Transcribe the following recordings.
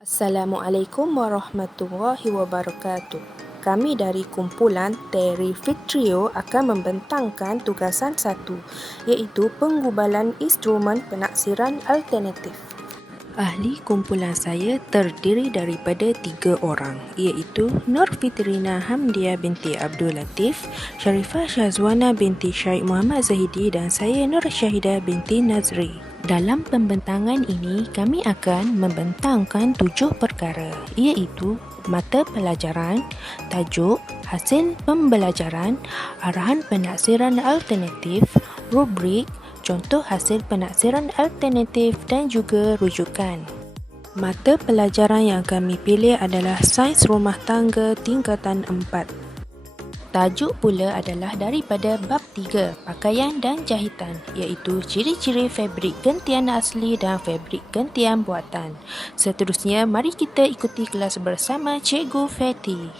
Assalamualaikum warahmatullahi wabarakatuh. Kami dari kumpulan Terry Fitrio akan membentangkan tugasan 1, iaitu penggubalan instrumen penaksiran alternatif. Ahli kumpulan saya terdiri daripada 3 orang, iaitu Nur Fitrina Hamdia binti Abdul Latif, Sharifah Syazwana binti Syed Muhammad Zahidi dan saya Nur Syahidah binti Nazri. Dalam pembentangan ini, kami akan membentangkan 7 perkara, iaitu mata pelajaran, tajuk, hasil pembelajaran, arahan penaksiran alternatif, rubrik, contoh hasil penaksiran alternatif dan juga rujukan. Mata pelajaran yang kami pilih adalah Sains Rumah Tangga tingkatan 4. Tajuk pula adalah daripada bab 3, pakaian dan jahitan, iaitu ciri-ciri fabrik gentian asli dan fabrik gentian buatan. Seterusnya, mari kita ikuti kelas bersama Cikgu Fatty.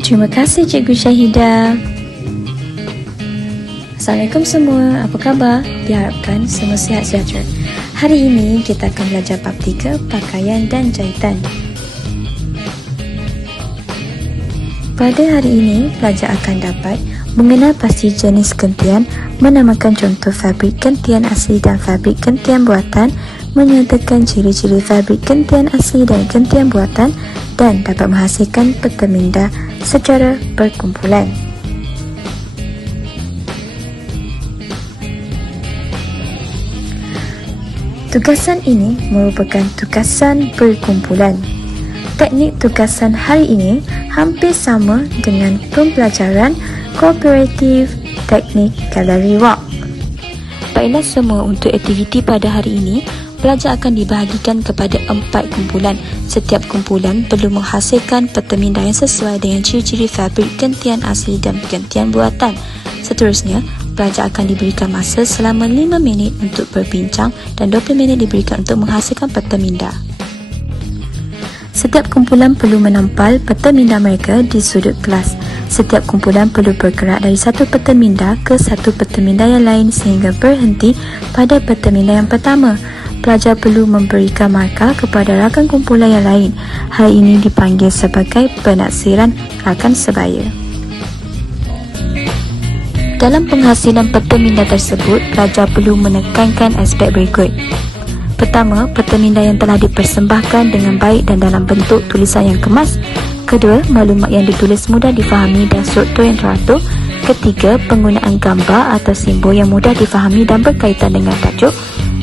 Terima kasih Cikgu Syahidah. Assalamualaikum semua, apa khabar? Diharapkan semua sihat sejahtera. Hari ini kita akan belajar bab 3, pakaian dan jahitan. Pada hari ini, pelajar akan dapat mengenal pasti jenis gentian, menamakan contoh fabrik gentian asli dan fabrik gentian buatan, menyatakan ciri-ciri fabrik gentian asli dan gentian buatan, dan dapat menghasilkan peta minda secara berkumpulan. Tugasan ini merupakan tugasan berkumpulan. Teknik tugasan hari ini hampir sama dengan pembelajaran kooperatif teknik galeri walk. Baiklah semua, untuk aktiviti pada hari ini, pelajar akan dibahagikan kepada 4 kumpulan. Setiap kumpulan perlu menghasilkan peta minda yang sesuai dengan ciri-ciri fabrik gentian asli dan gentian buatan. Seterusnya, pelajar akan diberikan masa selama 5 minit untuk berbincang dan 20 minit diberikan untuk menghasilkan peta minda. Setiap kumpulan perlu menampal peta minda mereka di sudut kelas. Setiap kumpulan perlu bergerak dari satu peta minda ke satu peta minda yang lain sehingga berhenti pada peta minda yang pertama. Pelajar perlu memberikan markah kepada rakan kumpulan yang lain. Hal ini dipanggil sebagai penaksiran rakan sebaya. Dalam penghasilan peta minda tersebut, pelajar perlu menekankan aspek berikut. Pertama, peta minda yang telah dipersembahkan dengan baik dan dalam bentuk tulisan yang kemas. Kedua, maklumat yang ditulis mudah difahami dan struktur yang teratur. Ketiga, penggunaan gambar atau simbol yang mudah difahami dan berkaitan dengan tajuk.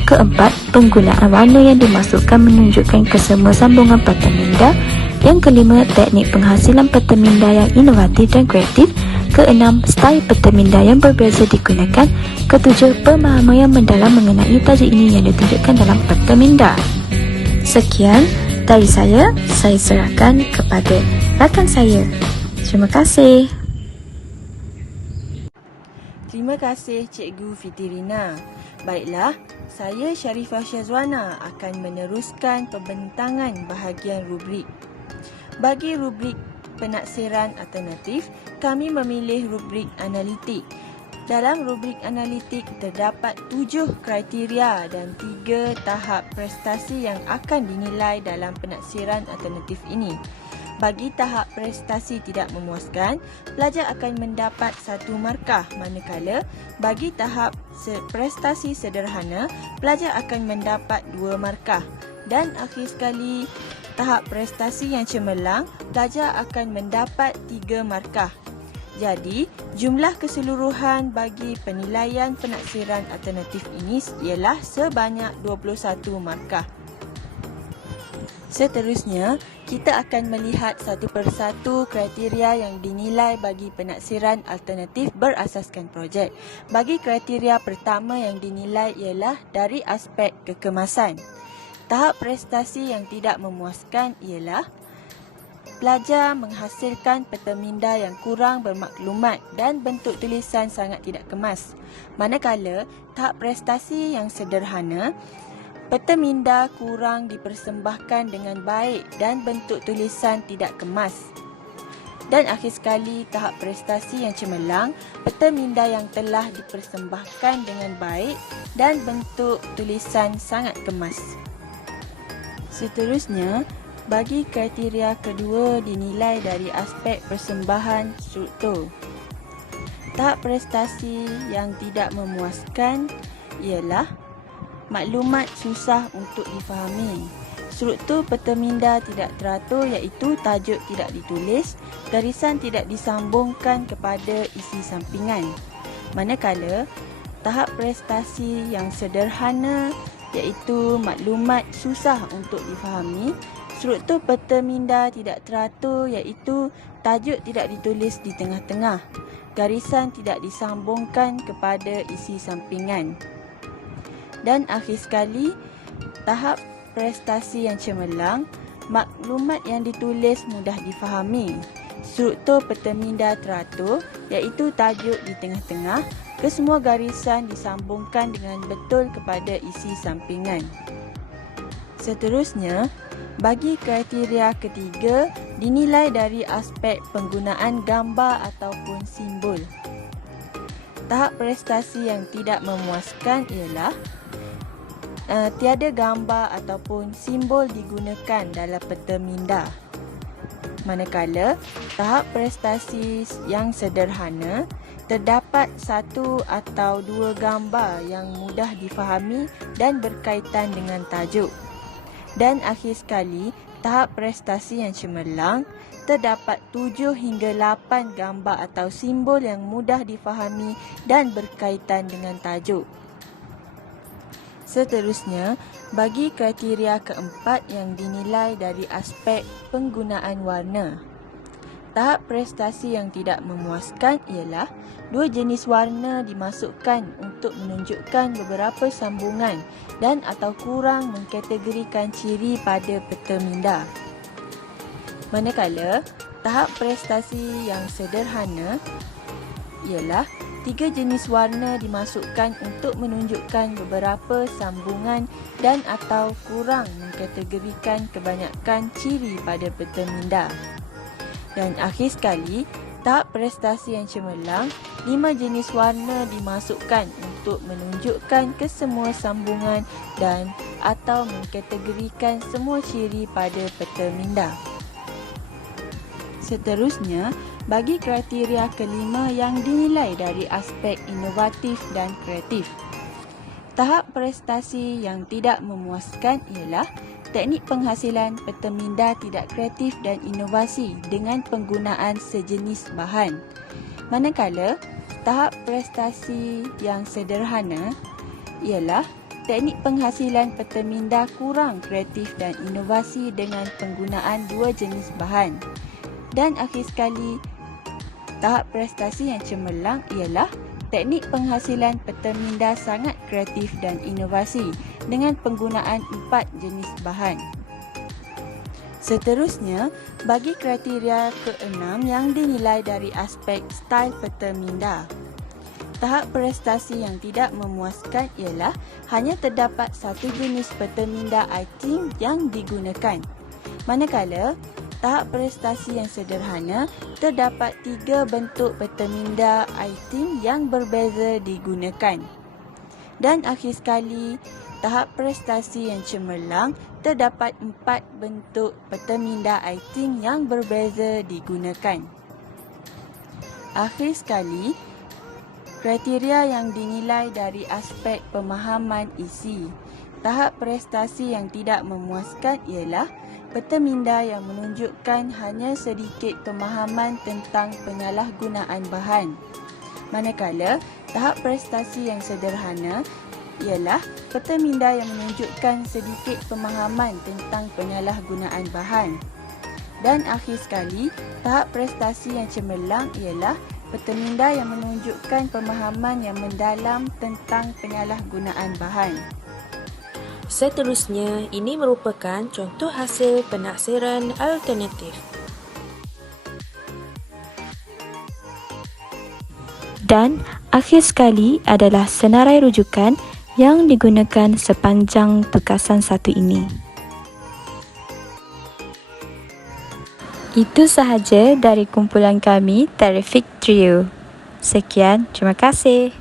Keempat, penggunaan warna yang dimasukkan menunjukkan kesemua sambungan peta minda. Yang kelima, teknik penghasilan peta minda yang inovatif dan kreatif. Keenam, style peta minda yang berbeza digunakan. Ketujuh, pemahaman yang mendalam mengenai tajuk ini yang ditunjukkan dalam peta minda. Sekian dari saya serahkan kepada rakan saya. Terima kasih. Terima kasih Cikgu Fitrina. Baiklah, saya Sharifah Syazwana akan meneruskan pembentangan bahagian rubrik. Bagi rubrik penaksiran alternatif, kami memilih rubrik analitik. Dalam rubrik analitik terdapat 7 kriteria dan 3 tahap prestasi yang akan dinilai dalam penaksiran alternatif ini. Bagi tahap prestasi tidak memuaskan, pelajar akan mendapat 1 markah, manakala bagi tahap prestasi sederhana, pelajar akan mendapat 2 markah. Dan akhir sekali, tahap prestasi yang cemerlang, pelajar akan mendapat 3 markah. Jadi, jumlah keseluruhan bagi penilaian penaksiran alternatif ini ialah sebanyak 21 markah. Seterusnya, kita akan melihat satu persatu kriteria yang dinilai bagi penaksiran alternatif berasaskan projek. Bagi kriteria pertama yang dinilai ialah dari aspek kekemasan. Tahap prestasi yang tidak memuaskan ialah pelajar menghasilkan peta minda yang kurang bermaklumat dan bentuk tulisan sangat tidak kemas. Manakala tahap prestasi yang sederhana, peta minda kurang dipersembahkan dengan baik dan bentuk tulisan tidak kemas. Dan akhir sekali, tahap prestasi yang cemerlang, peta minda yang telah dipersembahkan dengan baik dan bentuk tulisan sangat kemas. Seterusnya, Bagi kriteria kedua dinilai dari aspek persembahan struktur. Tahap prestasi yang tidak memuaskan ialah maklumat susah untuk difahami. Struktur peta minda tidak teratur iaitu tajuk tidak ditulis, garisan tidak disambungkan kepada isi sampingan. Manakala tahap prestasi yang sederhana iaitu maklumat susah untuk difahami, struktur peta minda tidak teratur iaitu tajuk tidak ditulis di tengah-tengah, garisan tidak disambungkan kepada isi sampingan. Dan akhir sekali, tahap prestasi yang cemerlang, maklumat yang ditulis mudah difahami. Struktur peta minda teratur iaitu tajuk di tengah-tengah, kesemua garisan disambungkan dengan betul kepada isi sampingan. Seterusnya, bagi kriteria ketiga dinilai dari aspek penggunaan gambar ataupun simbol. Tahap prestasi yang tidak memuaskan ialah tiada gambar ataupun simbol digunakan dalam peta minda. Manakala tahap prestasi yang sederhana terdapat satu atau dua gambar yang mudah difahami dan berkaitan dengan tajuk. Dan akhir sekali, tahap prestasi yang cemerlang terdapat 7 hingga 8 gambar atau simbol yang mudah difahami dan berkaitan dengan tajuk. Seterusnya, bagi kriteria keempat yang dinilai dari aspek penggunaan warna. Tahap prestasi yang tidak memuaskan ialah dua jenis warna dimasukkan untuk menunjukkan beberapa sambungan dan atau kurang mengkategorikan ciri pada peta minda. Manakala, tahap prestasi yang sederhana ialah 3 jenis warna dimasukkan untuk menunjukkan beberapa sambungan dan atau kurang mengkategorikan kebanyakan ciri pada peta minda. Dan akhir sekali, tahap prestasi yang cemerlang, 5 jenis warna dimasukkan untuk menunjukkan kesemua sambungan dan atau mengkategorikan semua ciri pada peta minda. Seterusnya, bagi kriteria kelima yang dinilai dari aspek inovatif dan kreatif. Tahap prestasi yang tidak memuaskan ialah teknik penghasilan peta minda tidak kreatif dan inovasi dengan penggunaan sejenis bahan. Manakala, tahap prestasi yang sederhana ialah teknik penghasilan peta minda kurang kreatif dan inovasi dengan penggunaan dua jenis bahan. Dan akhir sekali, tahap prestasi yang cemerlang ialah teknik penghasilan peta minda sangat kreatif dan inovasi dengan penggunaan 4 jenis bahan. Seterusnya, bagi kriteria keenam yang dinilai dari aspek style peta minda. Tahap prestasi yang tidak memuaskan ialah hanya terdapat satu jenis peta minda item yang digunakan. Manakala, tahap prestasi yang sederhana terdapat 3 bentuk peta minda item yang berbeza digunakan. Dan akhir sekali, tahap prestasi yang cemerlang terdapat 4 bentuk peta minda item yang berbeza digunakan. Akhir sekali, kriteria yang dinilai dari aspek pemahaman isi. Tahap prestasi yang tidak memuaskan ialah peta minda yang menunjukkan hanya sedikit pemahaman tentang penyalahgunaan bahan. Manakala, tahap prestasi yang sederhana ialah peta minda yang menunjukkan sedikit pemahaman tentang penyalahgunaan bahan. Dan akhir sekali, tahap prestasi yang cemerlang ialah peta minda yang menunjukkan pemahaman yang mendalam tentang penyalahgunaan bahan. Seterusnya, ini merupakan contoh hasil penaksiran alternatif. Dan akhir sekali adalah senarai rujukan yang digunakan sepanjang tugasan satu ini. Itu sahaja dari kumpulan kami, Terrific Trio. Sekian, terima kasih.